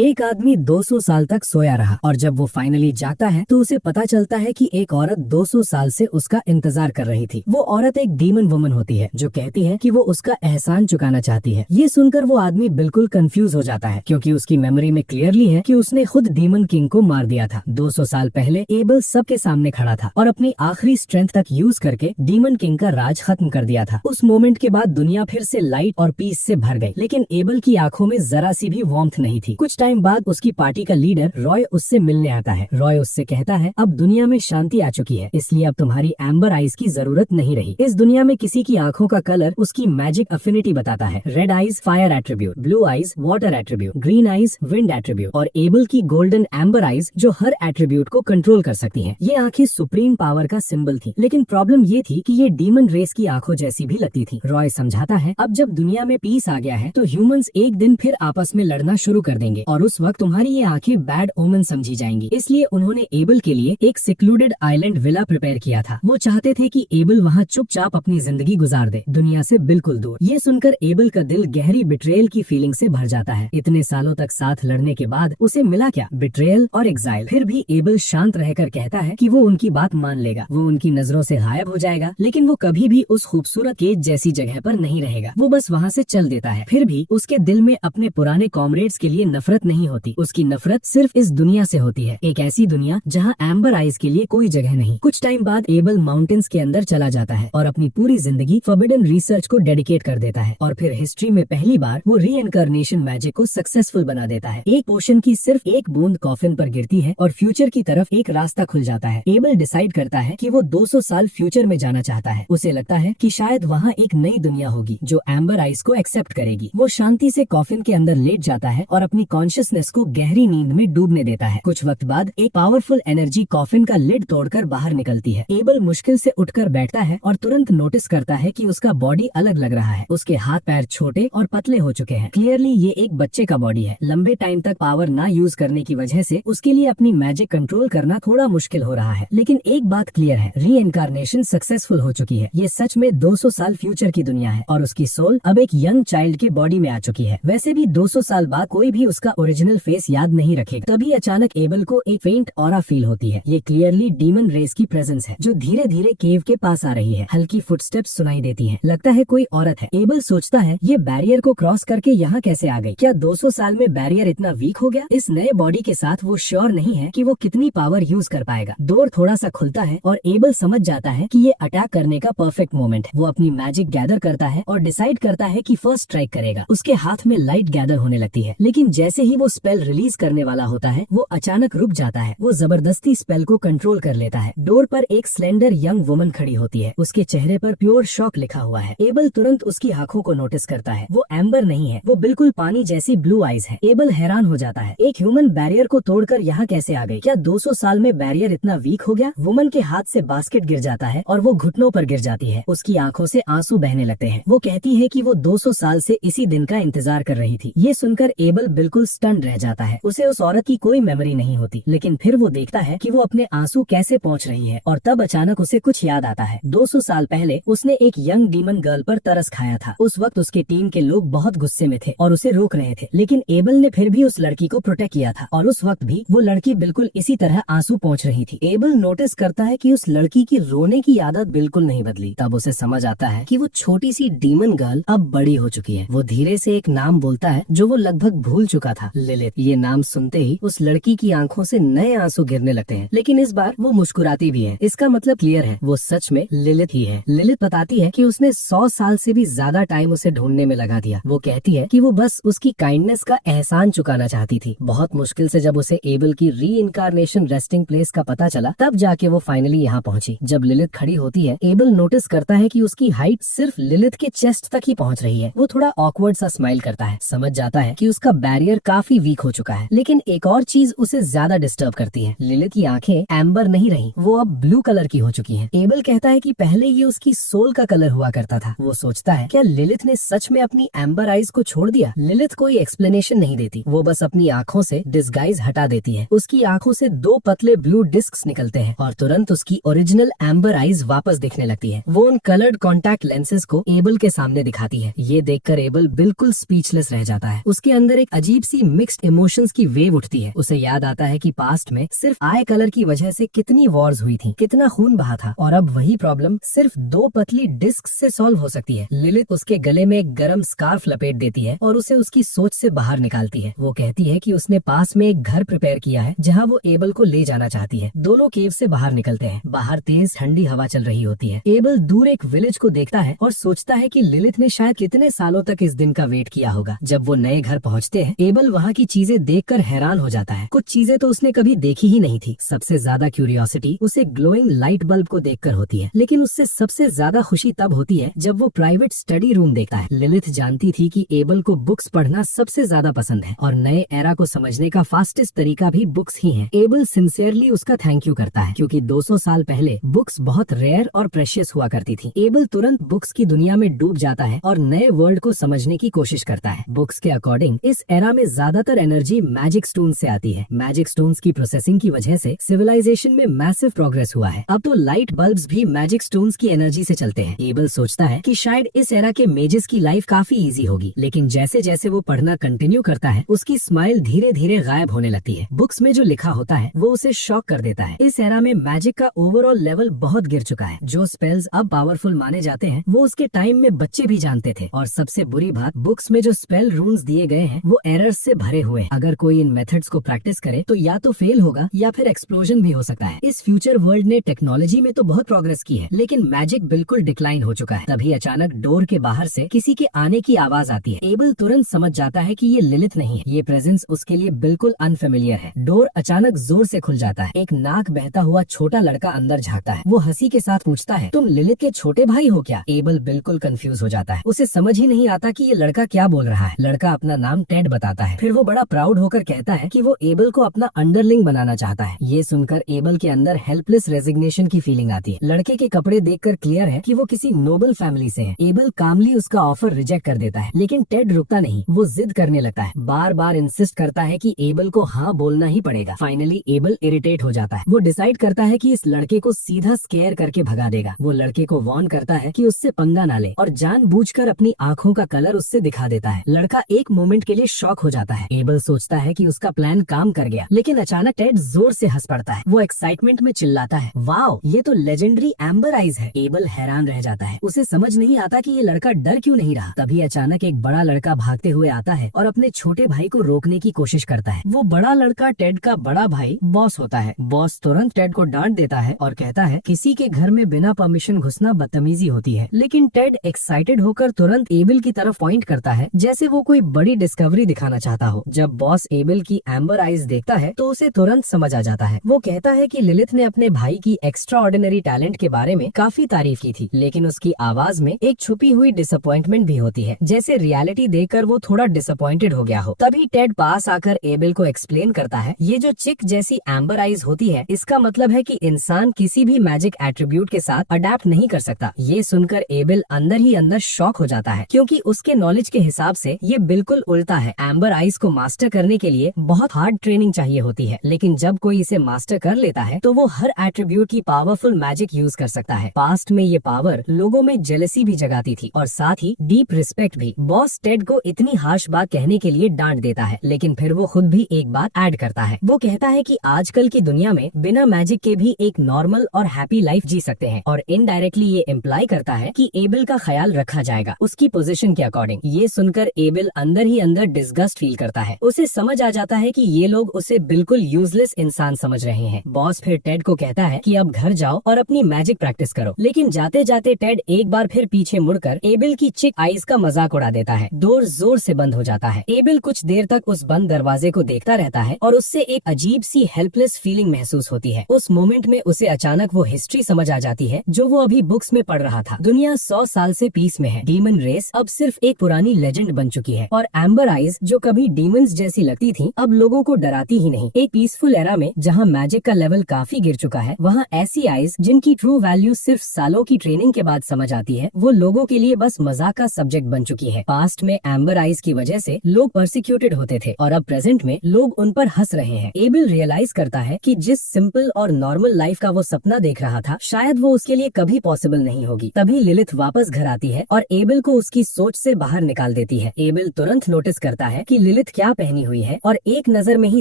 एक आदमी 200 साल तक सोया रहा और जब वो फाइनली जागता है तो उसे पता चलता है कि एक औरत 200 साल से उसका इंतजार कर रही थी। वो औरत एक डीमन वुमन होती है जो कहती है कि वो उसका एहसान चुकाना चाहती है। ये सुनकर वो आदमी बिल्कुल कंफ्यूज हो जाता है क्योंकि उसकी मेमोरी में क्लियरली है कि उसने खुद डीमन किंग को मार दिया था। 200 साल पहले एबल सबके सामने खड़ा था और अपनी आखिरी स्ट्रेंथ तक यूज करके डीमन किंग का राज खत्म कर दिया था। उस मोमेंट के बाद दुनिया फिर से लाइट और पीस से भर गई, लेकिन एबल की आंखों में जरा सी भी वार्मथ नहीं थी। कुछ टाइम बाद उसकी पार्टी का लीडर रॉय उससे मिलने आता है। रॉय उससे कहता है, अब दुनिया में शांति आ चुकी है, इसलिए अब तुम्हारी एम्बर आइज की जरूरत नहीं रही। इस दुनिया में किसी की आंखों का कलर उसकी मैजिक अफिनिटी बताता है। Red eyes fire attribute, blue eyes water attribute, green eyes wind attribute और एबल की गोल्डन एम्बर आइज जो हर एट्रीब्यूट को कंट्रोल कर सकती हैं। ये आंखें सुप्रीम पावर का सिंबल थी, लेकिन प्रॉब्लम ये थी कि ये डीमन रेस की आंखों जैसी भी लगती थी। रॉय समझाता है, अब जब दुनिया में पीस आ गया है तो ह्यूमंस एक दिन फिर आपस में लड़ना शुरू कर देंगे और उस वक्त तुम्हारी ये आंखें बैड ओमन समझी जाएंगी। इसलिए उन्होंने एबल के लिए एक सिक्लूडेड आइलैंड विला प्रिपेयर किया था। वो चाहते थे कि एबल वहाँ चुपचाप अपनी जिंदगी गुजार दे, दुनिया से बिल्कुल दूर। ये सुनकर एबल का दिल गहरी बिट्रेयल की फीलिंग से भर जाता है। इतने सालों तक साथ लड़ने के बाद उसे मिला क्या? बिट्रेयल और एग्जाइल। फिर भी एबल शांत रहकर कहता है कि वो उनकी बात मान लेगा, वो उनकी नजरों से गायब हो जाएगा, लेकिन वो कभी भी उस खूबसूरत केज जैसी जगह पर नहीं रहेगा। वो बस वहाँ से चल देता है। फिर भी उसके दिल में अपने पुराने कॉमरेड्स के लिए नफरत नहीं होती। उसकी नफरत सिर्फ इस दुनिया से होती है, एक ऐसी दुनिया जहाँ एम्बर आइज के लिए कोई जगह नहीं। कुछ टाइम बाद एबल माउंटेन्स के अंदर चला जाता है और अपनी पूरी जिंदगी फॉरबिडन रिसर्च को डेडिकेट कर देता है। और फिर हिस्ट्री में पहली बार वो रीइंकार्नेशन मैजिक को सक्सेसफुल बना देता है। एक पोशन की सिर्फ एक बूंद कॉफिन पर गिरती है और फ्यूचर की तरफ एक रास्ता खुल जाता है। एबल डिसाइड करता है कि वो 200 साल फ्यूचर में जाना चाहता है। उसे लगता है कि शायद वहाँ एक नई दुनिया होगी जो एम्बर आइज को एक्सेप्ट करेगी। वो शांति से कॉफिन के अंदर लेट जाता है और अपनी कॉन्शियसनेस को गहरी नींद में डूबने देता है। कुछ वक्त बाद एक पावरफुल एनर्जी कॉफिन का लिड तोड़कर बाहर निकलती है। एबल मुश्किल से उठकर बैठता है और तुरंत नोटिस करता है कि उसका बॉडी अलग लग रहा है। उसके हाथ पैर छोटे और पतले हो चुके हैं। क्लियरली ये एक बच्चे का बॉडी है। लंबे टाइम तक पावर ना यूज करने की वजह से उसके लिए अपनी मैजिक कंट्रोल करना थोड़ा मुश्किल हो रहा है। लेकिन एक बात क्लियर है, रीइंकार्नेशन सक्सेसफुल हो चुकी है। ये सच में 200 साल फ्यूचर की दुनिया है और उसकी सोल अब एक यंग चाइल्ड के बॉडी में आ चुकी है। वैसे भी 200 साल बाद कोई भी उसका ओरिजिनल फेस याद नहीं रखेगा। तभी अचानक एबल को एक फेंट ऑरा फील होती है। ये क्लियरली डीमन रेस की प्रेजेंस है जो धीरे धीरे केव के पास आ रही है। हल्की फुटस्टेप्स सुनाई देती हैं। लगता है कोई औरत है। एबल सोचता है, ये बैरियर को क्रॉस करके यहाँ कैसे आ गई? क्या 200 साल में बैरियर इतना वीक हो गया? इस नए बॉडी के साथ वो श्योर नहीं है कि वो कितनी पावर यूज कर पाएगा। डोर थोड़ा सा खुलता है और एबल समझ जाता है कि ये अटैक करने का परफेक्ट मोमेंट है। वो अपनी मैजिक गैदर करता है और डिसाइड करता है कि फर्स्ट स्ट्राइक करेगा। उसके हाथ में लाइट गैदर होने लगती है, लेकिन जैसे ही वो स्पेल रिलीज करने वाला होता है वो अचानक रुक जाता है। वो जबरदस्ती स्पेल को कंट्रोल कर लेता है। डोर पर एक स्लेंडर यंग वुमन खड़ी होती है। उसके चेहरे पर प्योर शॉक लिखा हुआ है। एबल तुरंत उसकी आंखों को नोटिस करता है। वो एम्बर नहीं है, वो बिल्कुल पानी जैसी ब्लू आइज है। एबल हैरान हो जाता है, एक ह्यूमन बैरियर को तोड़कर यहाँ कैसे आ गई? क्या 200 साल में बैरियर इतना वीक हो गया? वुमन के हाथ से बास्केट गिर जाता है और वो घुटनों पर गिर जाती है। उसकी आंखों से आंसू बहने लगते हैं। वो कहती है कि वो 200 साल से इसी दिन का इंतजार कर रही थी। ये सुनकर एबल बिल्कुल स्टन रह जाता है। उसे उस औरत की कोई मेमोरी नहीं होती, लेकिन फिर वो देखता है कि वो अपने आंसू कैसे पहुंच रही है और तब अचानक उसे कुछ याद आता है। 200 साल पहले उसने एक यंग डीमन गर्ल पर तरस खाया था। उस वक्त उसके टीम के लोग बहुत गुस्से में थे और उसे रोक रहे थे, लेकिन एबल ने फिर भी उस लड़की को प्रोटेक्ट किया था और उस वक्त भी वो लड़की बिल्कुल इसी तरह आंसू पहुंच रही थी। एबल नोटिस करता है कि उस लड़की की रोने की आदत बिल्कुल नहीं बदली। तब उसे समझ आता है कि वो छोटी सी डीमन गर्ल अब बड़ी हो चुकी है। वो धीरे से एक नाम बोलता है जो वो लगभग भूल चुका था, लिलिथ। ये नाम सुनते ही उस लड़की की आंखों से नए आंसू गिरने लगते हैं, लेकिन इस बार वो मुस्कुराती भी है। इसका मतलब क्लियर है, वो सच में लिलिथ ही है। लिलिथ बताती है कि उसने 100 साल से भी ज्यादा टाइम उसे ढूंढने में लगा दिया। वो कहती है कि वो बस उसकी काइंडनेस का एहसान चुकाना चाहती थी। बहुत मुश्किल से जब उसे एबल की रीइंकार्नेशन रेस्टिंग प्लेस का पता चला, तब जाके वो फाइनली यहाँ पहुंची। जब लिलिथ खड़ी होती है, एबल नोटिस करता है कि उसकी हाइट सिर्फ लिलिथ के चेस्ट तक ही पहुंच रही है। वो थोड़ा ऑकवर्ड सा स्माइल करता है, समझ जाता है कि उसका बैरियर काफी वीक हो चुका है। लेकिन एक और चीज उसे ज्यादा डिस्टर्ब करती है। लिलिथ की आंखें एम्बर नहीं रही, वो अब ब्लू कलर की हो चुकी हैं। एबल कहता है कि पहले ये उसकी सोल का कलर हुआ करता था। वो सोचता है, क्या लिलिथ ने सच में अपनी एम्बर आइज को छोड़ दिया? लिलिथ कोई एक्सप्लेनेशन नहीं देती, वो बस अपनी आंखों से डिस्गाइज हटा देती है। उसकी आंखों से 2 पतले ब्लू डिस्क्स निकलते हैं और तुरंत उसकी ओरिजिनल एम्बर आइज वापस दिखने लगती है। वो उन कलर्ड कॉन्टैक्ट लेंसेज को एबल के सामने दिखाती है। ये देखकर एबल बिल्कुल स्पीचलेस रह जाता है। उसके अंदर एक अजीब सी मिक्स्ड इमोशंस की वेव उठती है। उसे याद आता है कि पास्ट में सिर्फ आई कलर की वजह से कितनी वॉर्स हुई थी, कितना खून बहा था, और अब वही प्रॉब्लम सिर्फ 2 पतली डिस्क से सॉल्व हो सकती है। लिलिथ उसके गले में एक गर्म स्कार्फ लपेट देती है और उसे उसकी सोच से बाहर निकालती है। वो कहती है कि उसने पास में एक घर प्रिपेयर किया है जहाँ वो एबल को ले जाना चाहती है। दोनों केव से बाहर निकलते हैं। बाहर तेज ठंडी हवा चल रही होती है। एबल दूर एक विलेज को देखता है और सोचता है कि लिलिथ ने शायद कितने सालों तक इस दिन का वेट किया होगा। जब वो नए घर पहुँचते हैं, एबल वहाँ की चीजें देखकर हैरान हो जाता है। कुछ चीजें तो उसने कभी देखी ही नहीं थी। सबसे ज्यादा क्यूरियोसिटी उसे ग्लोइंग लाइट बल्ब को देखकर होती है, लेकिन उससे सबसे ज्यादा खुशी तब होती है जब वो प्राइवेट स्टडी रूम देखता है। लिलिथ जानती थी कि एबल को बुक्स पढ़ना सबसे ज्यादा पसंद है और नए एरा को समझने का फास्टेस्ट तरीका भी बुक्स ही है। एबल सिंसियरली उसका थैंक यू करता है, क्योंकि 200 साल पहले बुक्स बहुत रेयर और प्रेशियस हुआ करती थी। एबल तुरंत बुक्स की दुनिया में डूब जाता है और नए वर्ल्ड को समझने की कोशिश करता है। बुक्स के अकॉर्डिंग इस एरा में ज्यादातर एनर्जी मैजिक स्टोन से आती है। मैजिक स्टोन्स की प्रोसेसिंग की वजह से सिविलाइजेशन में मैसिव प्रोग्रेस हुआ है। अब तो लाइट बल्ब्स भी मैजिक स्टोन्स की एनर्जी से चलते हैं। एबल सोचता है कि शायद इस एरा के मेजेस की लाइफ काफी इजी होगी, लेकिन जैसे जैसे वो पढ़ना कंटिन्यू करता है, उसकी स्माइल धीरे धीरे गायब होने लगती है। बुक्स में जो लिखा होता है वो उसे शॉक कर देता है। इस एरा में मैजिक का ओवरऑल लेवल बहुत गिर चुका है। जो स्पेल्स अब पावरफुल माने जाते हैं वो उसके टाइम में बच्चे भी जानते थे। और सबसे बुरी बात, बुक्स में जो स्पेल रून्स दिए गए हैं वो एरर्स से भरे हुए हैं। अगर कोई इन मेथड्स को प्रैक्टिस करे तो या तो फेल होगा या फिर एक्सप्लोजन भी हो सकता है। इस फ्यूचर वर्ल्ड ने टेक्नोलॉजी में तो बहुत प्रोग्रेस की है, लेकिन मैजिक बिल्कुल डिक्लाइन हो चुका है। तभी अचानक डोर के बाहर से किसी के आने की आवाज आती है। एबल तुरंत समझ जाता है कि ये लिलिथ नहीं है। ये प्रेजेंस उसके लिए बिल्कुल अनफेमिलियर है। डोर अचानक जोर से खुल जाता है। एक नाक बहता हुआ छोटा लड़का अंदर झांकता है। वो हंसी के साथ पूछता है, तुम लिलिथ के छोटे भाई हो क्या? एबल बिल्कुल कंफ्यूज हो जाता है। उसे समझ ही नहीं आता कि ये लड़का क्या बोल रहा है। लड़का अपना नाम टेड बताता है। फिर वो बड़ा प्राउड होकर कहता है कि वो एबल को अपना अंडरलिंग बनाना चाहता है। ये सुनकर एबल के अंदर हेल्पलेस रेजिग्नेशन की फीलिंग आती है। लड़के के कपड़े देखकर क्लियर है कि वो किसी नोबल फैमिली से है। एबल कामली उसका ऑफर रिजेक्ट कर देता है, लेकिन टेड रुकता नहीं। वो जिद करने लगता है, बार बार इंसिस्ट करता है कि एबल को हाँ बोलना ही पड़ेगा। फाइनली एबल इरिटेट हो जाता है। वो डिसाइड करता है कि इस लड़के को सीधा स्केयर करके भगा देगा। वो लड़के को वार्न करता है कि उससे पंगा ना ले और जानबूझकर अपनी आंखों का कलर उससे दिखा देता है। लड़का एक मोमेंट के लिए शॉक हो जाता है। एबल सोचता है कि उसका प्लान काम कर गया, लेकिन अचानक टेड जोर से हंस पड़ता है। वो एक्साइटमेंट में चिल्लाता है, वाओ, ये तो लेजेंडरी एम्बर आइज है। एबल हैरान रह जाता है। उसे समझ नहीं आता कि ये लड़का डर क्यों नहीं रहा। तभी अचानक एक बड़ा लड़का भागते हुए आता है और अपने छोटे भाई को रोकने की कोशिश करता है। वो बड़ा लड़का टेड का बड़ा भाई बॉस होता है। बॉस तुरंत टेड को डांट देता है और कहता है, किसी के घर में बिना परमिशन घुसना बदतमीजी होती है। लेकिन टेड एक्साइटेड होकर तुरंत एबल की तरफ पॉइंट करता है, जैसे वो कोई बड़ी डिस्कवरी दिखाना चाहता हो। जब बॉस एबल की एम्बर आइज देखता है तो उसे तुरंत समझ आ जाता है। वो कहता है कि लिलिथ ने अपने भाई की एक्स्ट्रा ऑर्डिनरी टैलेंट के बारे में काफी तारीफ की थी, लेकिन उसकी आवाज में एक छुपी हुई डिसअपॉइंटमेंट भी होती है, जैसे रियलिटी देखकर वो थोड़ा डिसअपॉइंटेड हो गया हो। तभी टेड पास आकर एबल को एक्सप्लेन करता है, ये जो चिक जैसी एम्बर आइज होती है, इसका मतलब है कि इंसान किसी भी मैजिक एट्रीब्यूट के साथ अडेप्ट नहीं कर सकता। ये सुनकर एबल अंदर ही अंदर शॉक हो जाता है, क्योंकि उसके नॉलेज के हिसाब से ये बिल्कुल उल्टा है। एम्बर आइज को मास्टर करने के लिए बहुत हार्ड ट्रेनिंग चाहिए होती है, लेकिन जब कोई इसे मास्टर कर लेता है तो वो हर एट्रीब्यूट की पावरफुल मैजिक यूज कर सकता है। पास्ट में ये पावर लोगों में जेलसी भी जगाती थी और साथ ही डीप रिस्पेक्ट भी। बॉस टेड को इतनी हार्श बात कहने के लिए डांट देता है, लेकिन फिर वो खुद भी एक बात ऐड करता है। वो कहता है कि आजकल की दुनिया में बिना मैजिक के भी एक नॉर्मल और हैप्पी लाइफ जी सकते हैं, और इनडायरेक्टली ये इम्प्लाई करता है कि एबल का ख्याल रखा जाएगा उसकी पोजीशन के अकॉर्डिंग। ये सुनकर एबल अंदर ही अंदर डिस्गस्ट फील करता है। उसे समझ आ जाता है कि ये लोग उसे बिल्कुल यूजलेस इंसान समझ रहे हैं। बॉस फिर टेड को कहता है कि अब घर जाओ और अपनी मैजिक प्रैक्टिस करो, लेकिन जाते जाते टेड एक बार फिर पीछे मुड़कर एबल की चिक आइज का मजाक उड़ा देता है। डोर जोर से बंद हो जाता है। एबल कुछ देर तक उस बंद दरवाजे को देखता रहता है और उससे एक अजीब सी हेल्पलेस फीलिंग महसूस होती है। उस मोमेंट में उसे अचानक वो हिस्ट्री समझ आ जाती है जो वो अभी बुक्स में पढ़ रहा था। दुनिया 100 साल से पीस में है। डीमन रेस अब सिर्फ एक पुरानी लेजेंड बन चुकी है, और एम्बर आइज जो कभी डीमंस जैसी लगती थी, अब लोगों को डराती ही नहीं। एक पीसफुल एरा में जहाँ मैजिक का लेवल काफी गिर चुका है, वहाँ ऐसी आइज जिनकी ट्रू वैल्यू सिर्फ सालों की ट्रेनिंग के बाद समझ आती है, वो लोगों के लिए बस मजाक का सब्जेक्ट बन चुकी है। पास्ट में एम्बर आइज की वजह से लोग परसिक्यूटेड होते थे, और अब प्रेजेंट में लोग उन पर हंस रहे हैं। एबल रियलाइज करता है कि जिस सिंपल और नॉर्मल लाइफ का वो सपना देख रहा था, शायद वो उसके लिए कभी पॉसिबल नहीं होगी। तभी लिलिथ वापस घर आती है और एबल को उसकी सोच से बाहर निकाल देती है। एबल तुरंत नोटिस करता है कि लिलिथ क्या पहनी हुई है और एक नजर में ही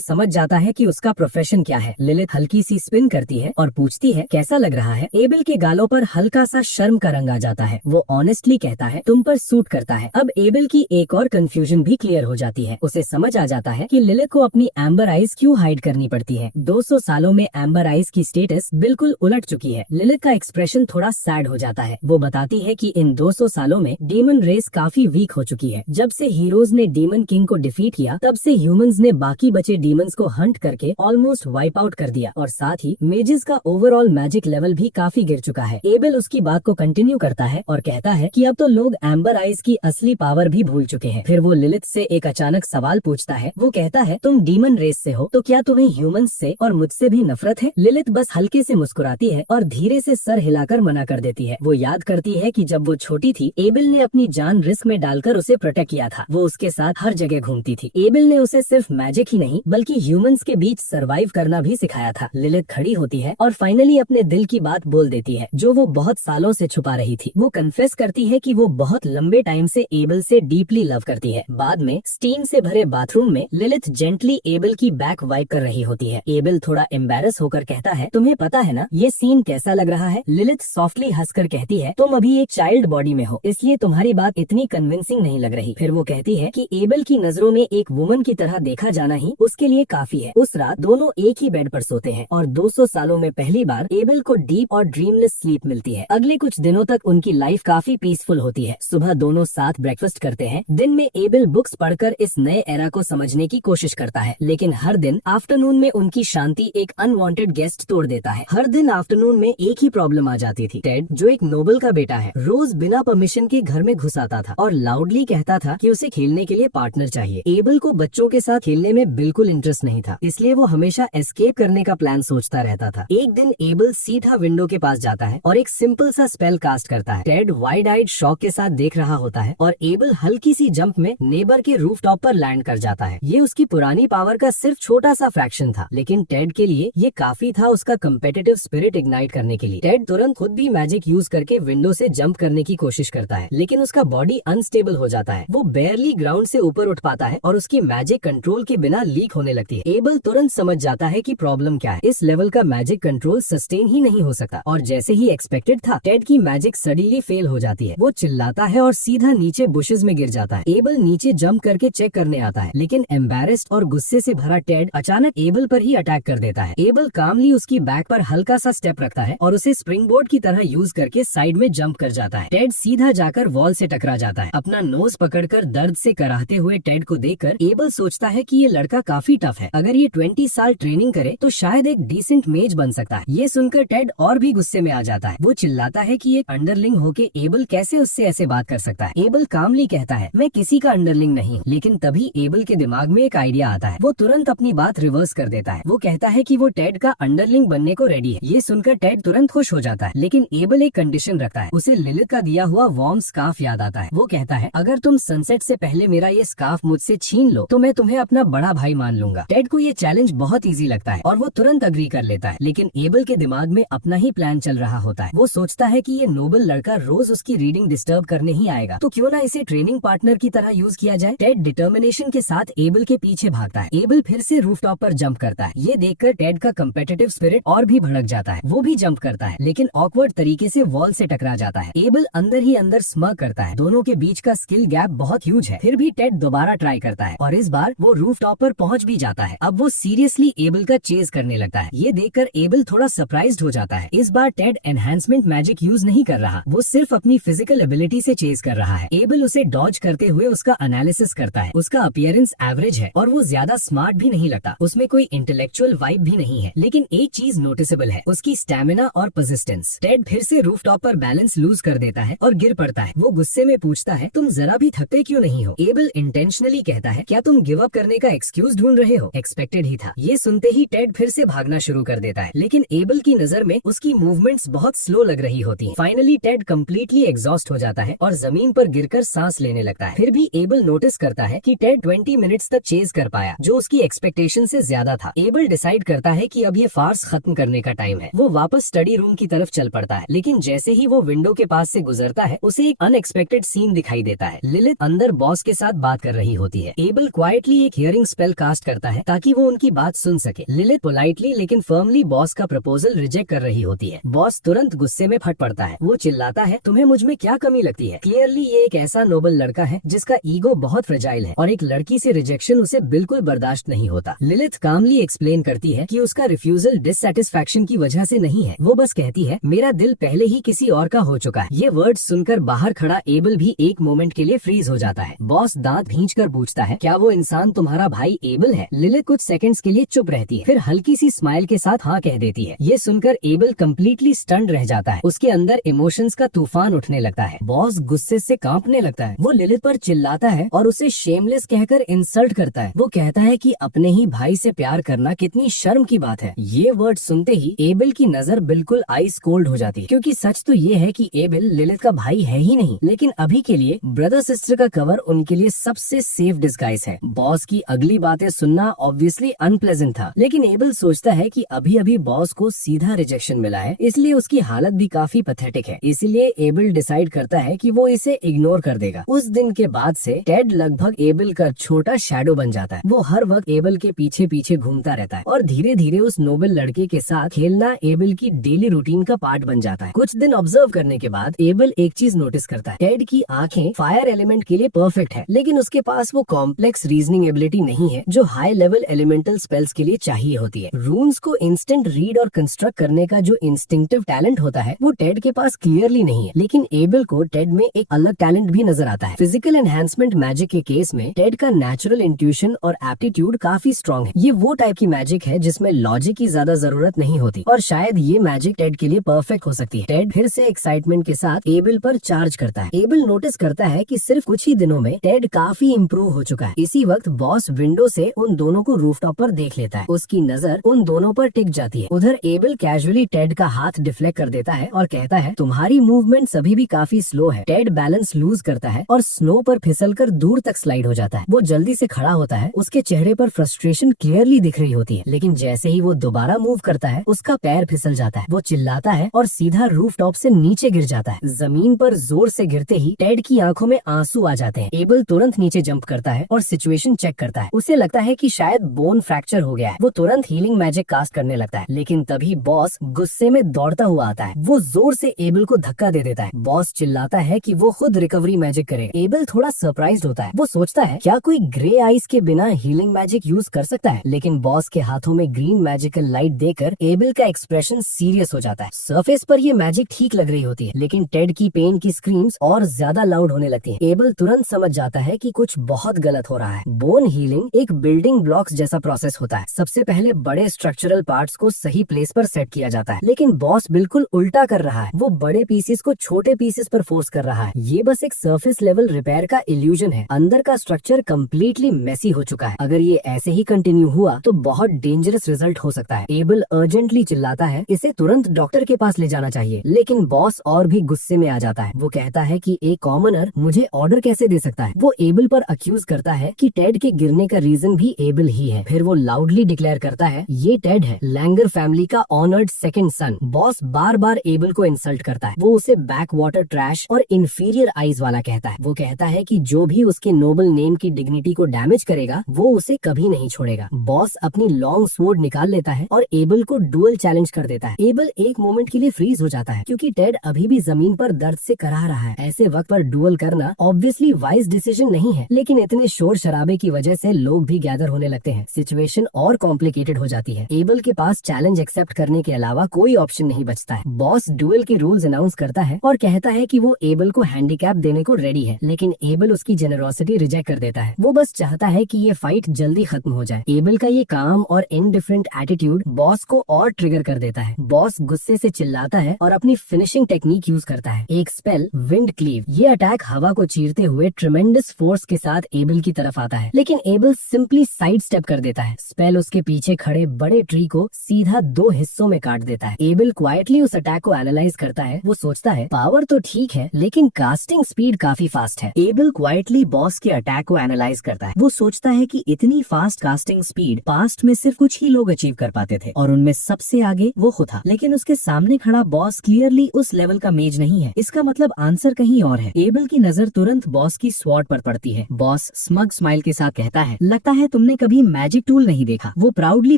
समझ जाता है कि उसका प्रोफेशन क्या है। लिलिथ हल्की सी स्पिन करती है और पूछती है कैसा लग रहा है। एबल के गालों पर हल्का सा शर्म का रंग आ जाता है। वो ऑनेस्टली कहता है तुम पर सूट करता है। अब एबल की एक और कंफ्यूजन भी क्लियर हो जाती है। उसे समझ आ जाता है कि लिलिथ को अपनी एम्बर आइज क्यों हाइड करनी पड़ती है। 200 सालों में एम्बर आइज की स्टेटस बिल्कुल उलट चुकी है। लिलिथ का एक्सप्रेशन थोड़ा सैड हो जाता है। वो बताती है कि इन 200 सालों में डीमन रेस काफी वीक हो चुकी है। जब से हीरोज ने डीमन किंग को डिफीट किया तब से ह्यूमंस ने बाकी बचे डीमंस को हंट करके ऑलमोस्ट वाइप आउट कर दिया और साथ ही मेजेस का ओवरऑल मैजिक लेवल भी काफी गिर चुका है। एबल उसकी बात को कंटिन्यू करता है और कहता है कि अब तो लोग एम्बर आइज की असली पावर भी भूल चुके हैं। फिर वो लिलिथ से एक अचानक सवाल पूछता है। वो कहता है तुम डीमन रेस से हो तो क्या तुम्हें ह्यूमंस से और मुझसे भी नफरत है। लिलिथ बस हल्के से मुस्कुराती है और धीरे से सर हिलाकर मना कर देती है। वो याद करती है कि जब वो छोटी थी एबल ने अपनी जान रिस्क में डालकर उसे प्रोटेक्ट किया था। वो उसके साथ हर जगह घूमती थी। एबल ने उसे सिर्फ मैजिक ही नहीं बल्कि ह्यूमंस के बीच सरवाइव करना भी सिखाया था। लिलिथ खड़ी होती है और फाइनली अपने दिल की बात बोल देती है जो वो बहुत सालों से छुपा रही थी। वो कन्फेस करती है कि वो बहुत लंबे टाइम से एबल से डीपली लव करती है। बाद में स्टीम से भरे बाथरूम में लिलिथ जेंटली एबल की बैक वाइप कर रही होती है। एबल थोड़ा एम्बेरस होकर कहता है तुम्हें पता है ना ये सीन कैसा लग रहा है। लिलिथ सॉफ्टली हंसकर कहती है तुम अभी एक चाइल्ड बॉडी में हो इसलिए तुम्हारी बात इतनी कन्विंसिंग नहीं लग रही। फिर वो कहती है कि एबल की नजरों में एक वुमन की तरह देखा जाना ही उसके लिए काफी है। उस रात दोनों एक ही बेड पर सोते हैं और 200 सालों में पहली बार एबल को डीप और ड्रीमलेस स्लीप मिलती है। अगले कुछ दिनों तक उनकी लाइफ काफी पीसफुल होती है। सुबह दोनों साथ ब्रेकफास्ट करते हैं। दिन में एबल बुक्स पढ़कर इस नए एरा को समझने की कोशिश करता है लेकिन हर दिन आफ्टरनून में उनकी शांति एक अनवांटेड गेस्ट तोड़ देता है। हर दिन आफ्टरनून में एक ही प्रॉब्लम आ जाती थी। टेड जो एक नोबल का बेटा है रोज बिना परमिशन के घर में घुस आता था और लाउडली कहता था कि उसे खेलने के लिए पार्टनर चाहिए। एबल को बच्चों के साथ खेलने में बिल्कुल इंटरेस्ट नहीं था इसलिए वो हमेशा एस्केप करने का प्लान सोचता रहता था। एक दिन एबल सीधा विंडो के पास जाता है और एक सिंपल सा स्पेल कास्ट करता है। टेड वाइड आइड शॉक के साथ देख रहा होता है और एबल हल्की सी जंप में नेबर के रूफ टॉप पर लैंड कर जाता है। ये उसकी पुरानी पावर का सिर्फ छोटा सा फ्रैक्शन था लेकिन टेड के लिए ये काफी था उसका कम्पिटिटिव स्पिरिट इग्नाइट करने के लिए। टेड तुरंत खुद भी मैजिक यूज करके विंडो से जंप करने की कोशिश करता है लेकिन उसका बॉडी अनस्टेबल हो जाता है। वो बेयरली ग्राउंड से ऊपर उठ पाता है और उसकी मैजिक कंट्रोल के बिना लीक होने लगती है। एबल तुरंत समझ जाता है कि प्रॉब्लम क्या है। इस लेवल का मैजिक कंट्रोल सस्टेन ही नहीं हो सकता और जैसे ही एक्सपेक्टेड था टेड की मैजिक सडनली फेल हो जाती है। वो चिल्लाता है और सीधा नीचे बुशेस में गिर जाता है। एबल नीचे जंप करके चेक करने आता है लेकिन एम्बेरेस्ड और गुस्से से भरा टेड अचानक एबल पर ही अटैक कर देता है। एबल कामली उसकी बैक पर हल्का सा स्टेप रखता है और उसे स्प्रिंग बोर्ड की तरह यूज करके साइड में जंप कर जाता है। टेड सीधा जाकर वॉल से टकरा जाता है। अपना नोज पकड़कर दर्द से कराहते हुए टेड को देखकर एबल सोचता है कि ये लड़का काफी टफ है। अगर ये 20 साल ट्रेनिंग करे तो शायद एक डिसेंट मेज बन सकता है। ये सुनकर टेड और भी गुस्से में आ जाता है। वो चिल्लाता है कि एक अंडरलिंग होके एबल कैसे उससे ऐसे बात कर सकता है। एबल कामली कहता है मैं किसी का अंडरलिंग नहीं। लेकिन तभी एबल के दिमाग में एक आइडिया आता है। वो तुरंत अपनी बात रिवर्स कर देता है। वो कहता है कि वो टेड का अंडरलिंग बनने को रेडी है। ये सुनकर टेड तुरंत खुश हो जाता है लेकिन एबल एक कंडीशन रखता है। उसे लिलिथ का दिया हुआ वार्म स्कार्फ याद आता है। वो कहता है अगर तुम सनसेट से पहले मेरा ये स्कार्फ मुझसे छीन लो तो मैं तुम्हें अपना बड़ा भाई मान लूंगा। टेड को ये चैलेंज बहुत इजी लगता है और वो तुरंत अग्री कर लेता है लेकिन एबल के दिमाग में अपना ही प्लान चल रहा होता है। वो सोचता है कि ये नोबल लड़का रोज उसकी रीडिंग डिस्टर्ब करने ही आएगा तो क्यों ना इसे ट्रेनिंग पार्टनर की तरह यूज किया जाए। टेड डिटर्मिनेशन के साथ एबल के पीछे भागता है। एबल फिर से रूफटॉप पर जंप करता है। ये देखकर टेड का कम्पिटिटिव स्पिरिट और भी भड़क जाता है। वो भी जंप करता है लेकिन ऑकवर्ड तरीके से वॉल से टकरा जाता है। एबल अंदर ही अंदर स्मर्क करता है। दोनों के बीच का स्किल गैप बहुत ह्यूज है। फिर भी टेड दोबारा ट्राई करता है और इस बार वो रूफटॉप पर पहुंच भी जाता है। अब वो सीरियसली एबल का चेज करने लगता है। ये देखकर एबल थोड़ा सरप्राइज्ड हो जाता है। इस बार टेड एनहांसमेंट मैजिक यूज नहीं कर रहा। वो सिर्फ अपनी फिजिकल एबिलिटी से चेज कर रहा है। एबल उसे डॉज करते हुए उसका एनालिसिस करता है। उसका अपीयरेंस एवरेज है और वो ज्यादा स्मार्ट भी नहीं लगता। उसमें कोई इंटेलेक्चुअल वाइब भी नहीं है लेकिन एक चीज नोटिसेबल है उसकी स्टैमिना और परसिस्टेंस। टेड फिर से रूफटॉप पर बैलेंस लूज कर देता है और गिर पड़ता है। वो गुस्से में पूछता है तुम जरा भी थकते क्यों नहीं हो। एबल इंटेंशनली कहता है क्या तुम गिव अप करने का एक्सक्यूज ढूंढ रहे हो। एक्सपेक्टेड ही था। ये सुनते ही टेड फिर से भागना शुरू कर देता है लेकिन एबल की नजर में उसकी मूवमेंट्स बहुत स्लो लग रही होती हैं। फाइनली टेड कम्प्लीटली एग्जॉस्ट हो जाता है और जमीन पर गिरकर सांस लेने लगता है। फिर भी एबल नोटिस करता है कि टेड 20 मिनट्स तक चेज कर पाया जो उसकी एक्सपेक्टेशन से ज्यादा था। एबल डिसाइड करता है कि अब ये फार्स खत्म करने का टाइम है। वो वापस स्टडी रूम की तरफ चल पड़ता है लेकिन जैसे ही वो विंडो के पास से गुजरता है उसे एक अनएक्सपेक्टेड सीन दिखाई देता है। लिलिथ अंदर बॉस के साथ बात कर रही होती है। होती है। एबल क्वाइटली एक हियरिंग स्पेल कास्ट करता है ताकि वो उनकी बात सुन सके। लिलिथ पोलाइटली लेकिन फर्मली बॉस का प्रपोजल रिजेक्ट कर रही होती है। बॉस तुरंत गुस्से में फट पड़ता है। वो चिल्लाता है, तुम्हें मुझ में क्या कमी लगती है? क्लियरली ये एक ऐसा नोबल लड़का है जिसका ईगो बहुत फ्रेजाइल है और एक लड़की से रिजेक्शन उसे बिल्कुल बर्दाश्त नहीं होता। लिलिथ कामली एक्सप्लेन करती है कि उसका रिफ्यूजल डिससैटिस्फैक्शन की वजह से नहीं है। वो बस कहती है, मेरा दिल पहले ही किसी और का हो चुका है। ये वर्ड सुनकर बाहर खड़ा एबल भी एक मोमेंट के लिए फ्रीज हो जाता है। बॉस दांत भींचकर पूछता है, क्या वो इंसान तुम्हारा भाई एबल है? लिलिथ कुछ सेकंड्स के लिए चुप रहती है, फिर हल्की सी स्माइल के साथ हाँ कह देती है। ये सुनकर एबल कम्प्लीटली स्टन्ड रह जाता है। उसके अंदर इमोशंस का तूफान उठने लगता है। बॉस गुस्से से कांपने लगता है। वो लिलिथ पर चिल्लाता है और उसे शेमलेस कहकर इंसल्ट करता है। वो कहता है कि अपने ही भाई से प्यार करना कितनी शर्म की बात है। ये वर्ड सुनते ही एबल की नजर बिल्कुल आइस कोल्ड हो जाती है, क्योंकि सच तो ये है कि एबल लिलिथ का भाई है ही नहीं। लेकिन अभी के लिए ब्रदर सिस्टर का कवर उनके लिए सबसे सेफ डिस्गाइज है। बॉस की अगली बातें सुनना ऑब्वियसली अनप्लेजेंट था, लेकिन एबल सोचता है कि अभी अभी बॉस को सीधा रिजेक्शन मिला है, इसलिए उसकी हालत भी काफी पैथेटिक है। इसीलिए एबल डिसाइड करता है कि वो इसे इग्नोर कर देगा। उस दिन के बाद से टेड लगभग एबल का छोटा शैडो बन जाता है। वो हर वक्त एबल के पीछे पीछे घूमता रहता है और धीरे धीरे उस नोबल लड़के के साथ खेलना एबल की डेली रूटीन का पार्ट बन जाता है। कुछ दिन ऑब्जर्व करने के बाद एबल एक चीज नोटिस करता है, टेड की आंखें फायर एलिमेंट के लिए परफेक्ट है, लेकिन उसके पास वो कॉम्प्लेक्स रीजनिंग एबिलिटी नहीं है जो हाई लेवल एलिमेंटल स्पेल्स के लिए चाहिए होती है। रून्स को इंस्टेंट रीड और कंस्ट्रक्ट करने का जो इंस्टिंक्टिव टैलेंट होता है वो टेड के पास क्लियरली नहीं है। लेकिन एबल को टेड में एक अलग टैलेंट भी नजर आता है। फिजिकल एनहांसमेंट मैजिक के केस में टेड का नेचुरल इंट्यूशन और एप्टीट्यूड काफी स्ट्रॉन्ग है। ये वो टाइप की मैजिक है जिसमें लॉजिक की ज्यादा जरूरत नहीं होती और शायद ये मैजिक टेड के लिए परफेक्ट हो सकती है। टेड फिर से एक्साइटमेंट के साथ एबल पर चार्ज करता है। एबल नोटिस करता है कि सिर्फ कुछ ही दिनों में टेड काफी इम्प्रूव हो चुका है। इसी वक्त बॉस विंडो से उन दोनों को रूफटॉप पर देख लेता है। उसकी नजर उन दोनों पर टिक जाती है। उधर एबल कैजुअली टेड का हाथ डिफ्लेक्ट कर देता है और कहता है, तुम्हारी मूवमेंट अभी भी काफी स्लो है। टेड बैलेंस लूज करता है और स्नो पर फिसलकर दूर तक स्लाइड हो जाता है। वो जल्दी से खड़ा होता है। उसके चेहरे पर फ्रस्ट्रेशन क्लियरली दिख रही होती है, लेकिन जैसे ही वो दोबारा मूव करता है उसका पैर फिसल जाता है। वो चिल्लाता है और सीधा रूफटॉप से नीचे गिर जाता है। जमीन पर जोर से गिरते ही टेड की आंखों में आंसू आ जाते हैं। एबल तुरंत नीचे जंप करता है और सिचुएशन चेक करता है। उसे लगता है कि शायद बोन फ्रैक्चर हो गया है। वो तुरंत हीलिंग मैजिक कास्ट करने लगता है, लेकिन तभी बॉस गुस्से में दौड़ता हुआ आता है। वो जोर से एबल को धक्का दे देता है। बॉस चिल्लाता है कि वो खुद रिकवरी मैजिक करे। एबल थोड़ा सरप्राइज्ड होता है। वो सोचता है क्या कोई ग्रे आइस के बिना हीलिंग मैजिक यूज कर सकता है, लेकिन बॉस के हाथों में ग्रीन मैजिकल लाइट देकर एबल का एक्सप्रेशन सीरियस हो जाता है। सरफेस पर ये मैजिक ठीक लग रही होती है, लेकिन टेड की पेन की स्क्रीम्स और ज्यादा लाउड होने लगती हैं। एबल तुरंत समझ जाता है कि कुछ बहुत गलत हो रहा है। बोन हीलिंग एक बिल्डिंग ब्लॉक्स जैसा प्रोसेस होता है। सबसे पहले बड़े स्ट्रक्चरल पार्ट्स को सही प्लेस पर सेट किया जाता है, लेकिन बॉस बिल्कुल उल्टा कर रहा है। वो बड़े पीसेस को छोटे पीसेस पर फोर्स कर रहा है। ये बस एक सरफेस लेवल रिपेयर का इल्यूजन है। अंदर का स्ट्रक्चर कम्प्लीटली मेसी हो चुका है। अगर ये ऐसे ही कंटिन्यू हुआ तो बहुत डेंजरस रिजल्ट हो सकता है। एबल अर्जेंटली चिल्लाता है, इसे तुरंत डॉक्टर के पास ले जाना चाहिए, लेकिन बॉस और भी गुस्से में आ जाता है। वो कहता है कि एक कॉमनर मुझे ऑर्डर कैसे दे सकता है। वो एबल पर अक्यूज करता है कि टेड के गिरने का रीजन भी एबल ही है। फिर वो लाउडली डिक्लेयर करता है, ये टेड है, लैंगर फैमिली का ऑनर्ड सेकंड सन। बॉस बार बार एबल को इंसल्ट करता है। वो उसे बैक वाटर ट्रैश और इंफीरियर आईज वाला कहता है। वो कहता है कि जो भी उसके नोबल नेम की डिग्निटी को डैमेज करेगा वो उसे कभी नहीं छोड़ेगा। बॉस अपनी लॉन्ग स्वॉर्ड निकाल लेता है और एबल को डुअल चैलेंज कर देता है। एबल एक मोमेंट के लिए फ्रीज हो जाता है, क्योंकि टेड अभी भी जमीन पर दर्द से कराह रहा है। ऐसे वक्त पर डुअल करना ऑब्वियसली वाइज डिसीजन नहीं है, लेकिन इतने शोर शराबे की वजह से लोग भी गैदर होने लगते हैं। सिचुएशन और कॉम्प्लिकेटेड हो जाती है। एबल के पास चैलेंज एक्सेप्ट करने के अलावा कोई ऑप्शन नहीं बचता है। बॉस डुअल के रूल्स अनाउंस करता है और कहता है कि वो एबल को हैंडीकैप देने को रेडी है, लेकिन एबल उसकी जेनरोसिटी रिजेक्ट कर देता है। वो बस चाहता है कि ये फाइट जल्दी खत्म हो जाए। एबल का ये काम और इनडिफरेंट एटीट्यूड बॉस को और ट्रिगर कर देता है। बॉस गुस्से से चिल्लाता है और अपनी फिनिशिंग टेक्निक यूज करता है, एक स्पेल विंड क्लीव। ये अटैक हवा को चीरते हुए ट्रेमेंडस फोर्स के साथ एबल की तरफ आता है, लेकिन एबल सिंपली साइड स्टेप कर देता है। स्पेल उसके पीछे खड़े बड़े ट्री को सीधा 2 हिस्सों में काट देता है। एबल क्वाइटली उस अटैक को एनालाइज करता है। वो सोचता है पावर तो ठीक है, लेकिन कास्टिंग स्पीड काफी फास्ट है। एबल क्वाइटली बॉस के अटैक को एनालाइज करता है। वो सोचता है कि इतनी फास्ट कास्टिंग स्पीड पास्ट में सिर्फ कुछ ही लोग अचीव कर पाते थे और उनमें सबसे आगे वो खुद था, लेकिन उसके सामने खड़ा बॉस क्लियरली उस लेवल का मेज नहीं है। इसका मतलब आंसर कहीं और है। एबल की नजर तुरंत बॉस की स्वॉर्ड पर पड़ती है। बॉस बॉस स्मग स्माइल के साथ कहता है, लगता है तुमने कभी मैजिक टूल नहीं देखा। वो प्राउडली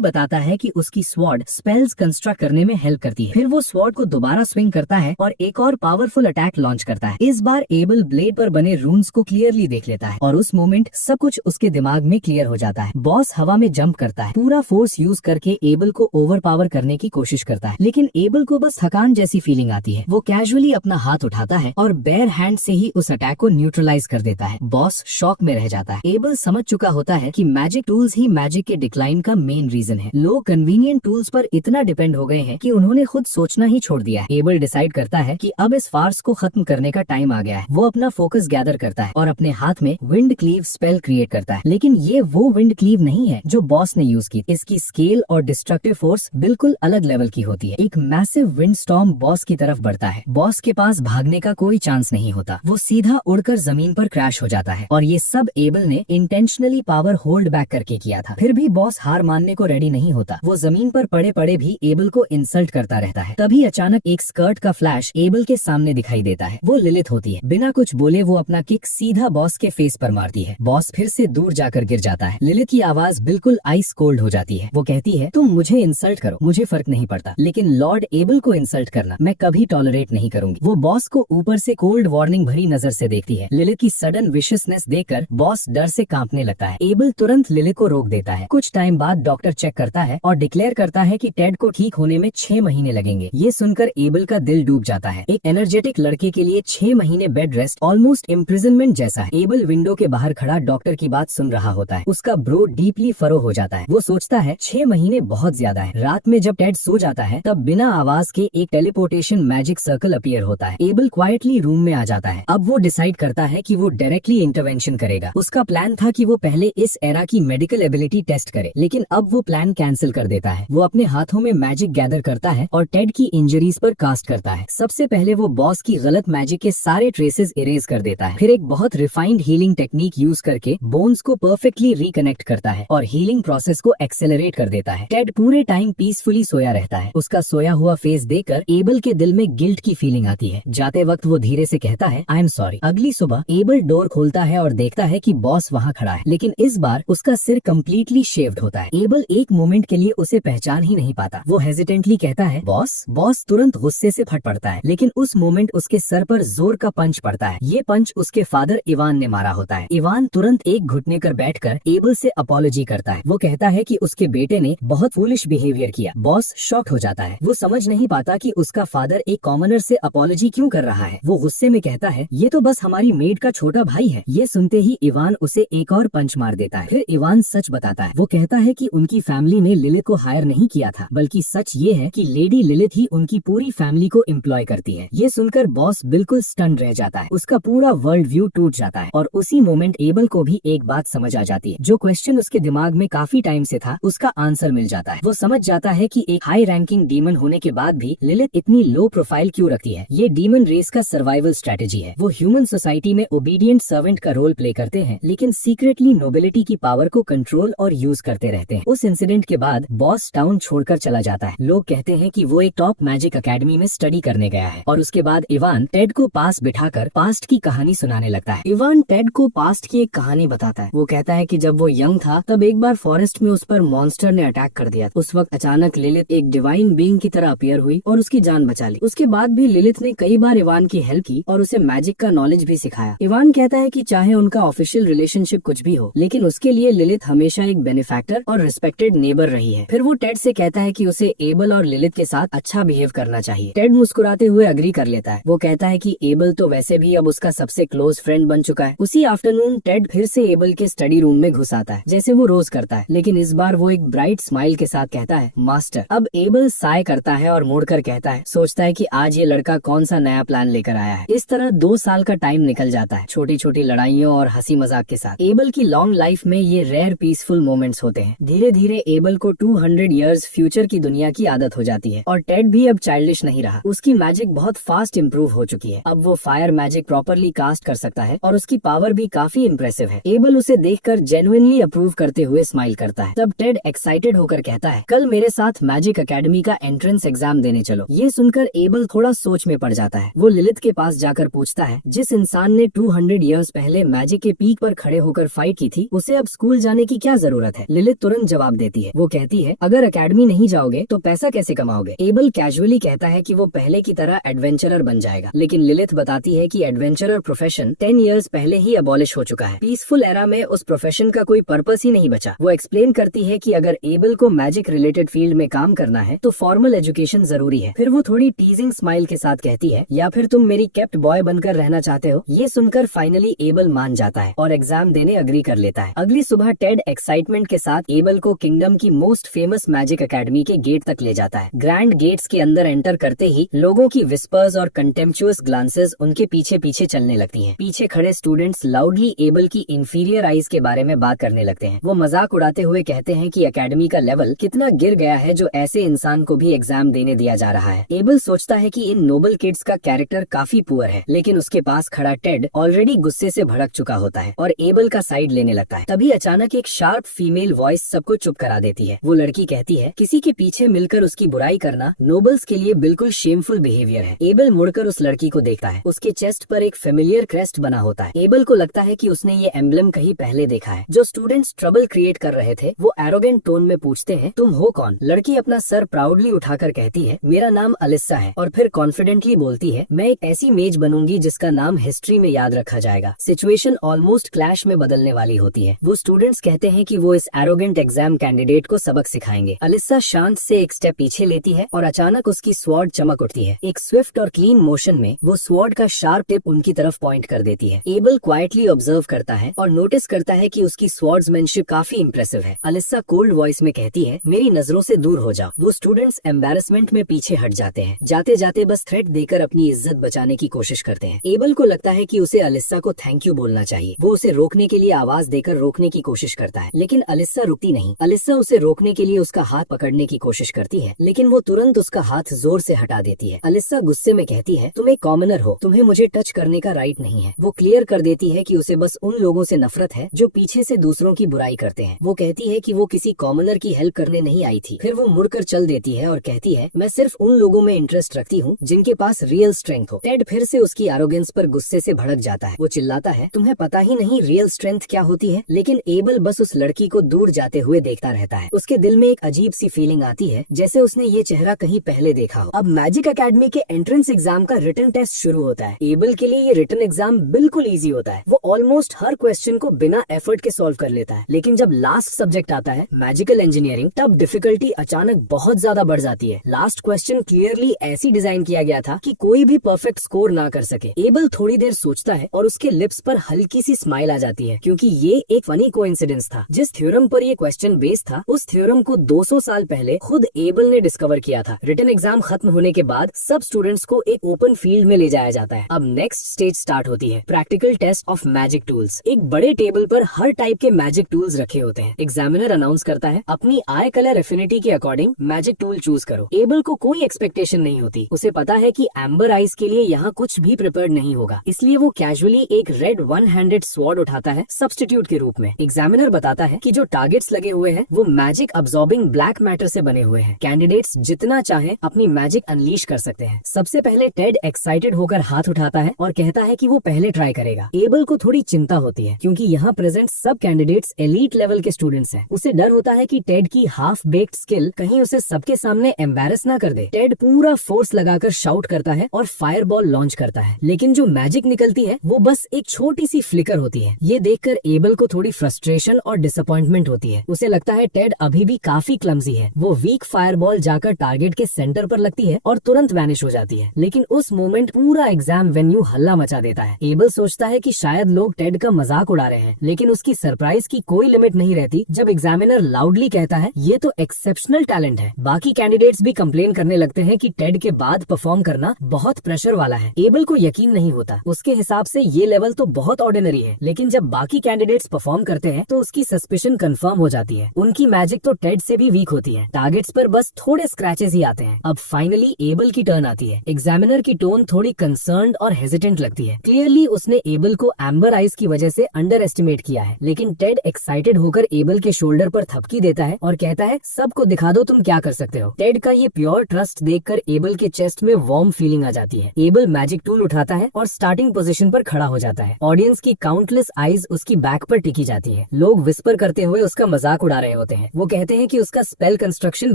बताता है कि उसकी स्वॉर्ड स्पेल्स कंस्ट्रक्ट करने में हेल्प करती है। फिर वो स्वॉर्ड को दोबारा स्विंग करता है और एक और पावरफुल अटैक लॉन्च करता है। इस बार एबल ब्लेड पर बने रून्स को क्लियरली देख लेता है और उस मोमेंट सब कुछ उसके दिमाग में क्लियर हो जाता है। बॉस हवा में जंप करता है, पूरा फोर्स यूज करके एबल को ओवर पावर करने की कोशिश करता है, लेकिन एबल को बस थकान जैसी फीलिंग आती है। वो कैजुअली अपना हाथ उठाता है और बेयर हैंड से ही उस अटैक को न्यूट्रलाइज कर देता है। बॉस शॉक में रह जाता है। एबल समझ चुका होता है कि मैजिक टूल्स ही मैजिक के डिक्लाइन का मेन रीजन है। लोग कन्वीनियंट टूल्स पर इतना डिपेंड हो गए हैं कि उन्होंने खुद सोचना ही छोड़ दिया है। एबल डिसाइड करता है कि अब इस फार्स को खत्म करने का टाइम आ गया है। वो अपना फोकस गैदर करता है और अपने हाथ में विंड क्लीव स्पेल क्रिएट करता है, लेकिन ये वो विंड क्लीव नहीं है जो बॉस ने यूज की। इसकी स्केल और डिस्ट्रक्टिव फोर्स बिल्कुल अलग लेवल की होती है। एक मैसिव विंड स्टॉर्म बॉस की तरफ बढ़ता है। बॉस के पास भागने का कोई चांस नहीं होता। वो सीधा उड़कर जमीन पर क्रैश हो जाता है और ये सब एबल ने इंटेंशनली पावर होल्ड बैक करके किया था। फिर भी बॉस हार मानने को रेडी नहीं होता। वो जमीन पर पड़े पड़े भी एबल को इंसल्ट करता रहता है। तभी अचानक एक स्कर्ट का फ्लैश एबल के सामने दिखाई देता है। वो लिलिथ होती है। बिना कुछ बोले वो अपना किक सीधा बॉस के फेस पर मारती है। बॉस फिर से दूर जाकर गिर जाता है। लिलिथ की आवाज बिल्कुल आइस कोल्ड हो जाती है। वो कहती है, तुम मुझे इंसल्ट करो, मुझे फर्क नहीं पड़ता, लेकिन लॉर्ड एबल को इंसल्ट करना मैं कभी टॉलरेट नहीं करूंगी। वो बॉस को ऊपर से कोल्ड वार्निंग भरी नजर से देखती है। लिलिथ की सडन विशियसनेस देखकर बॉस डर से कांपने लगता है। एबल तुरंत लिलिथ को रोक देता है। कुछ टाइम बाद डॉक्टर चेक करता है और डिक्लेयर करता है कि टेड को ठीक होने में 6 महीने लगेंगे। ये सुनकर एबल का दिल डूब जाता है। एक एनर्जेटिक लड़के के लिए 6 महीने बेड रेस्ट ऑलमोस्ट इम्प्रिजनमेंट जैसा है। एबल विंडो के बाहर खड़ा डॉक्टर की बात सुन रहा होता है। उसका ब्रो डीपली फरो हो जाता है। वो सोचता है 6 महीने बहुत ज्यादा है। रात में जब टेड सो जाता है तब बिना आवाज के एक टेलीपोर्टेशन मैजिक सर्कल अपीयर होता है। एबल क्वाइटली रूम में आ जाता है। अब वो डिसाइड करता है कि वो डायरेक्टली इंटरवेंशन करेगा। उसका प्लान था कि वो पहले इस एरा की मेडिकल एबिलिटी टेस्ट करे, लेकिन अब वो प्लान कैंसिल कर देता है। वो अपने हाथों में मैजिक गैदर करता है और टेड की इंजरीज पर कास्ट करता है। सबसे पहले वो बॉस की गलत मैजिक के सारे ट्रेसेस इरेज कर देता है। फिर एक बहुत रिफाइंड हीलिंग टेक्निक यूज करके बोन्स को परफेक्टली रिकनेक्ट करता है और हीलिंग प्रोसेस को एक्सेलरेट कर देता है। टेड पूरे टाइम पीसफुली सोया रहता है। उसका सोया हुआ फेस देखकर एबल के दिल में गिल्ट की फीलिंग आती है। जाते वक्त वो धीरे से कहता है, आई एम सॉरी। अगली सुबह एबल डोर खोलता है और देखता है कि बॉस वहाँ खड़ा है, लेकिन इस बार उसका सिर कम्प्लीटली शेव्ड होता है। एबल एक मोमेंट के लिए उसे पहचान ही नहीं पाता। वो हेजिटेंटली कहता है, बॉस। बॉस तुरंत गुस्से से फट पड़ता है, लेकिन उस मोमेंट उसके सर पर जोर का पंच पड़ता है। ये पंच उसके फादर इवान ने मारा होता है। इवान तुरंत एक घुटने कर बैठकर एबल से अपॉलॉजी करता है। वो कहता है कि उसके बेटे ने बहुत फूलिश बिहेवियर किया। बॉस शॉक हो जाता है। वो समझ नहीं पाता कि उसका फादर एक कॉमनर से अपॉलॉजी क्यों कर रहा है। वो गुस्से में कहता है, ये तो बस हमारी मेड का छोटा भाई है। ये सुनते ही इवान उसे एक और पंच मार देता है। फिर इवान सच बताता है। वो कहता है कि उनकी फैमिली ने लिलिथ को हायर नहीं किया था, बल्कि सच ये है कि लेडी लिलिथ ही उनकी पूरी फैमिली को एम्प्लॉय करती है। ये सुनकर बॉस बिल्कुल स्टन रह जाता है। उसका पूरा वर्ल्ड व्यू टूट जाता है और उसी मोमेंट एबल को भी एक बात समझ आ जाती है। जो क्वेश्चन उसके दिमाग में काफी टाइम से था, उसका आंसर मिल जाता है। वो समझ जाता है कि एक हाई रैंकिंग डीमन होने के बाद भी लिलिथ इतनी लो प्रोफाइल क्यों रखती है। ये डीमन रेस का सर्वाइवल स्ट्रेटेजी है। वो ह्यूमन सोसाइटी में ओबीडियंट सर्वेंट का रोल प्ले करते हैं, लेकिन सीक्रेटली नोबिलिटी की पावर को कंट्रोल और यूज करते रहते हैं। उस इंसिडेंट के बाद बॉस टाउन छोड़कर चला जाता है। लोग कहते हैं कि वो एक टॉप मैजिक अकेडमी में स्टडी करने गया है। और उसके बाद इवान टेड को पास बिठाकर पास्ट की कहानी सुनाने लगता है। इवान टेड को पास्ट की एक कहानी बताता है। वो कहता है कि जब वो यंग था तब एक बार फॉरेस्ट में उस पर मॉन्स्टर ने अटैक कर दिया। उस वक्त अचानक लिलिथ एक डिवाइन बीइंग की तरह अपीयर हुई और उसकी जान बचा ली। उसके बाद भी लिलिथ ने कई बार इवान की हेल्प की और उसे मैजिक का नॉलेज भी सिखाया। इवान कहता है कि चाहे उनका ऑफिशियल रिलेशनशिप कुछ भी हो, लेकिन उसके लिए लिलिथ हमेशा एक बेनिफैक्टर और रिस्पेक्टेड नेबर रही है। फिर वो टेड से कहता है कि उसे एबल और लिलिथ के साथ अच्छा बिहेव करना चाहिए। टेड मुस्कुराते हुए अग्री कर लेता है। वो कहता है कि एबल तो वैसे भी अब उसका सबसे क्लोज फ्रेंड बन चुका है। उसी आफ्टरनून टेड फिर से एबल के स्टडी रूम में घुस आता है, जैसे वो रोज करता है, लेकिन इस बार वो एक ब्राइट स्माइल के साथ कहता है, मास्टर। अब एबल साय करता है और मुड़कर कहता है, सोचता है कि आज ये लड़का कौन सा नया प्लान लेकर आया है। इस तरह 2 साल का टाइम निकल जाता है, छोटी छोटी लड़ाइयों और हंसी मजाक के साथ। एबल की लॉन्ग लाइफ में ये रेयर पीसफुल मोमेंट्स होते हैं। धीरे धीरे एबल को 200 इयर्स फ्यूचर की दुनिया की आदत हो जाती है और टेड भी अब चाइल्डिश नहीं रहा। उसकी मैजिक बहुत फास्ट इम्प्रूव हो चुकी है। अब वो फायर मैजिक प्रॉपरली कास्ट कर सकता है और उसकी पावर भी काफी इम्प्रेसिव है। एबल उसे देखकर जेन्युइनली अप्रूव करते हुए स्माइल करता है। तब टेड एक्साइटेड होकर कहता है, कल मेरे साथ मैजिक अकेडमी का एंट्रेंस एग्जाम देने चलो। ये सुनकर एबल थोड़ा सोच में पड़ जाता है। वो लिलिथ के पास जाकर पूछता है, जिस इंसान ने 200 इयर्स पहले मैजिक के पीक पर खड़े होकर फाइट की थी, उसे अब स्कूल जाने की क्या जरूरत है। लिलिथ तुरंत जवाब देती है। वो कहती है, अगर एकेडमी नहीं जाओगे तो पैसा कैसे कमाओगे। एबल कैजुअली कहता है कि वो पहले की तरह एडवेंचरर बन जाएगा, लेकिन लिलिथ बताती है कि एडवेंचरर प्रोफेशन 10 इयर्स पहले ही अबॉलिश हो चुका है। पीसफुल एरा में उस प्रोफेशन का कोई पर्पस ही नहीं बचा। वो एक्सप्लेन करती है कि अगर एबल को मैजिक रिलेटेड फील्ड में काम करना है तो फॉर्मल एजुकेशन जरूरी है। फिर वो थोड़ी टीजिंग स्माइल के साथ कहती है, या फिर तुम मेरी केप्ट बॉय बनकर रहना चाहते हो। ये सुनकर फाइनली एबल मान जाता है और एग्जाम देने अग्री कर लेता है। अगली सुबह टेड एक्साइटमेंट के साथ एबल को किंगडम की मोस्ट फेमस मैजिक एकेडमी के गेट तक ले जाता है। ग्रैंड गेट्स के अंदर एंटर करते ही लोगों की विस्पर्स और कंटेम्पचुअस ग्लांसेस उनके पीछे पीछे चलने लगती हैं। पीछे खड़े स्टूडेंट्स लाउडली एबल की इंफीरियर आइज के बारे में बात करने लगते हैं। वो मजाक उड़ाते हुए कहते हैं कि एकेडमी का लेवल कितना गिर गया है जो ऐसे इंसान को भी एग्जाम देने दिया जा रहा है। एबल सोचता है कि इन नोबल किड्स का कैरेक्टर काफी पुअर है, लेकिन उसके पास खड़ा टेड ऑलरेडी गुस्से से भड़क चुका होता है और एबल का साइड लेने लगता है। तभी अचानक एक शार्प फीमेल वॉइस सबको चुप करा देती है। वो लड़की कहती है, किसी के पीछे मिलकर उसकी बुराई करना नोबल्स के लिए बिल्कुल शेमफुल बिहेवियर है। एबल मुड़कर उस लड़की को देखता है। उसके चेस्ट पर एक फेमिलियर क्रेस्ट बना होता है। एबल को लगता है कि उसने ये एम्बलम कहीं पहले देखा है। जो स्टूडेंट्स ट्रबल क्रिएट कर रहे थे वो एरोगेंट टोन में पूछते हैं, तुम हो कौन। लड़की अपना सर प्राउडली उठाकर कहती है, मेरा नाम अलिस्सा है, और फिर कॉन्फिडेंटली बोलती है, मैं एक ऐसी मेज बनूंगी जिसका नाम हिस्ट्री में याद रखा जाएगा। सिचुएशन ऑलमोस्ट क्लैश में बदलने वाली होती है। वो स्टूडेंट्स कहते हैं कि वो इस एरोगेंट एग्जाम कैंडिडेट को सबक सिखाएंगे। अलिस्सा शांत से एक स्टेप पीछे लेती है और अचानक उसकी स्वॉर्ड चमक उठती है। एक स्विफ्ट और क्लीन मोशन में वो स्वॉर्ड का शार्प टिप उनकी तरफ पॉइंट कर देती है। एबल क्वाइटली ऑब्जर्व करता है और नोटिस करता है कि उसकी स्वॉर्ड्समैनशिप काफी इंप्रेसिव है। अलिस्सा कोल्ड वॉइस में कहती है, मेरी नजरों से दूर हो जाओ। वो स्टूडेंट्स एम्बैरेसमेंट में पीछे हट जाते हैं। जाते जाते बस थ्रेट देकर अपनी इज्जत बचाने की कोशिश करते हैं। एबल को लगता है कि उसे अलिस्सा को थैंक यू बोलना चाहिए। वो उसे रोकने के लिए आवाज देकर रोकने की कोशिश करता है, लेकिन अलिस्सा रुकती नहीं। अलिस्सा उसे रोकने के लिए उसका हाथ पकड़ने की कोशिश करती है, लेकिन वो तुरंत उसका हाथ जोर से हटा देती है। अलिस्सा गुस्से में कहती है, तुम एक कॉमनर हो, तुम्हें मुझे टच करने का राइट नहीं है। वो क्लियर कर देती है कि उसे बस उन लोगों से नफरत है जो पीछे से दूसरों की बुराई करते हैं। वो कहती है कि वो किसी कॉमनर की हेल्प करने नहीं आई थी। फिर वो मुड़कर चल देती है और कहती है, मैं सिर्फ उन लोगों में इंटरेस्ट रखती हूँ जिनके पास रियल स्ट्रेंथ हो। टेड फिर से उसकी एरोगेंस पर गुस्से से भड़क जाता है। वो चिल्लाता है, तुम्हें पता ही नहीं रियल स्ट्रेंथ क्या होती है। लेकिन एबल बस उस लड़की को दूर जाते हुए देखता रहता है। उसके दिल में एक अजीब सी फीलिंग आती है, जैसे उसने ये चेहरा कहीं पहले देखा हो। अब मैजिक एकेडमी के एंट्रेंस एग्जाम का रिटन टेस्ट शुरू होता है। एबल के लिए ये रिटन एग्जाम बिल्कुल इजी होता है। वो ऑलमोस्ट हर क्वेश्चन को बिना एफर्ट के सॉल्व कर लेता है। लेकिन जब लास्ट सब्जेक्ट आता है मैजिकल इंजीनियरिंग, तब डिफिकल्टी अचानक बहुत ज्यादा बढ़ जाती है। लास्ट क्वेश्चन क्लियरली ऐसी डिजाइन किया गया था कि कोई भी परफेक्ट स्कोर ना कर सके। एबल थोड़ी देर सोचता है और उसके लिप्स पर हल्की सी स्माइल आ जाती है, क्योंकि ये एक फनी कोइंसिडेंस था। जिस थ्योरम पर ये क्वेश्चन बेस्ड था, उस थ्योरम को 200 साल पहले खुद एबल ने डिस्कवर किया था। रिटन एग्जाम खत्म होने के बाद सब स्टूडेंट्स को एक ओपन फील्ड में ले जाया जाता है। अब नेक्स्ट स्टेज स्टार्ट होती है, practical test of magic tools. एक बड़े टेबल पर हर टाइप के मैजिक टूल्स रखे होते हैं। एग्जामिनर अनाउंस करता है, अपनी आई कलर एफिनिटी के अकॉर्डिंग मैजिक टूल चूज करो। एबल को कोई एक्सपेक्टेशन नहीं होती। उसे पता है कि एम्बर आइज के लिए यहाँ कुछ भी प्रिपेयर्ड नहीं होगा, इसलिए वो कैजुअली एक रेड वन हैंडेड स्वॉर्ड उठाता है सब्स्टिट्यूट के रूप में। एग्जामिनर बताता है कि जो टारगेट्स लगे हुए हैं वो मैजिक अब्सॉर्बिंग ब्लैक मैटर से बने हुए हैं। कैंडिडेट्स जितना चाहे अपनी मैजिक अनलीश कर सकते हैं। सबसे पहले टेड एक्साइटेड होकर हाथ उठाता है और कहता है कि वो पहले ट्राई करेगा। एबल को थोड़ी चिंता होती है, क्योंकि यहाँ प्रेजेंट सब कैंडिडेट्स एलीट लेवल के स्टूडेंट्स हैं। उसे डर होता है कि टेड की हाफ बेक्ड स्किल कहीं उसे सबके सामने एम्बैरस ना कर दे। टेड पूरा फोर्स लगाकर शाउट करता है और फायर बॉल लॉन्च करता है, लेकिन जो मैजिक निकलती है वो बस एक छोटी सी फ्लिकर होती है। ये देखकर एबल को थोड़ी फ्रस्ट्रेशन और डिसअपॉइंटमेंट होती है। उसे लगता है टेड अभी भी काफी क्लमजी है। वो वीक फायर बॉल जाकर टारगेट के सेंटर पर लगती है और तुरंत वैनिश हो जाती है, लेकिन उस मोमेंट पूरा एग्जाम वेन्यू हल्ला मचा देता है। एबल सोचता है कि शायद लोग टेड का मजाक उड़ा रहे हैं, लेकिन उसकी सरप्राइज की कोई लिमिट नहीं रहती जब एग्जामिनर लाउडली कहता है, ये तो एक्सेप्शनल टैलेंट है। बाकी कैंडिडेट्स भी कंप्लेन करने लगते हैं कि टेड के बाद परफॉर्म करना बहुत प्रेशर वाला है। एबल को यकीन नहीं होता। उसके हिसाब से ये लेवल तो बहुत ऑर्डिनरी है, लेकिन जब बाकी कैंडिडेट्स परफॉर्म करते हैं तो उसकी सस्पिशन कंफर्म हो जाती है। उनकी मैजिक तो टेड से भी वीक होती है। टारगेट्स पर बस थोड़े स्क्रैचेस ही आते हैं। अब फाइनली एबल की टर्न आती है। एग्जामिनर की टोन थोड़ी कंसर्न्ड और हेजिटेंट लगती है। क्लियरली उसने एबल को एम्बर आइज की वजह से अंडर एस्टिमेट किया है, लेकिन टेड एक्साइटेड होकर एबल के शोल्डर पर थपकी देता है और कहता है, सबको दिखा दो तुम क्या कर सकते हो। टेड का ये प्योर ट्रस्ट देखकर एबल के चेस्ट में वार्म फीलिंग आ जाती है। एबल मैजिक टूल उठाता है और स्टार्टिंग पोजीशन पर खड़ा हो जाता है। ऑडियंस की काउंटलेस आईज उसकी बैक पर टिकी जाती है। लोग विस्पर करते हुए उसका मजाक उड़ा रहे होते हैं। वो कहते हैं कि उसका स्पेल कंस्ट्रक्शन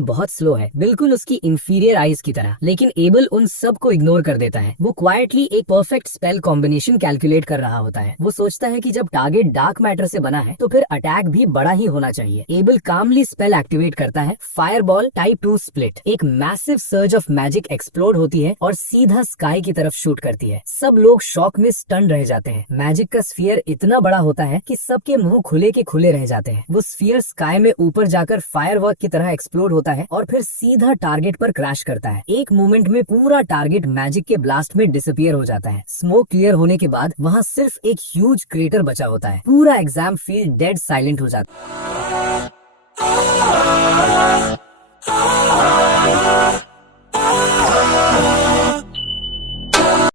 बहुत स्लो है, बिल्कुल उसकी इंफीरियर आईज की तरह। लेकिन एबल उन सब को इग्नोर कर देता है। वो क्वाइटली एक परफेक्ट स्पेल कॉम्बिनेशन कैलकुलेट कर रहा होता है। वो सोचता है कि जब टारगेट डार्क मैटर से बना है तो फिर अटैक भी बड़ा ही होना चाहिए। एबल कामली स्पेल एक्टिवेट करता है, फायरबॉल टाइप 2 स्प्लिट। एक massive surge of magic explode होती है और सीधा स्काई की तरफ शूट करती है। सब लोग शॉक में स्टन रह जाते हैं। मैजिक का स्फीयर इतना बड़ा होता है कि सबके मुंह खुले के खुले रह जाते हैं। वो स्फीयर स्काई में ऊपर जाकर फायरवर्क की तरह एक्सप्लोड होता है और फिर सीधा टारगेट पर क्रैश करता है। एक मोमेंट में पूरा टारगेट मैजिक के ब्लास्ट में डिसअपियर हो जाता है। स्मोक क्लियर होने के बाद वहाँ सिर्फ एक ह्यूज क्रेटर बचा होता है। पूरा एग्जाम फील्ड डेड साइलेंट हो जाता है।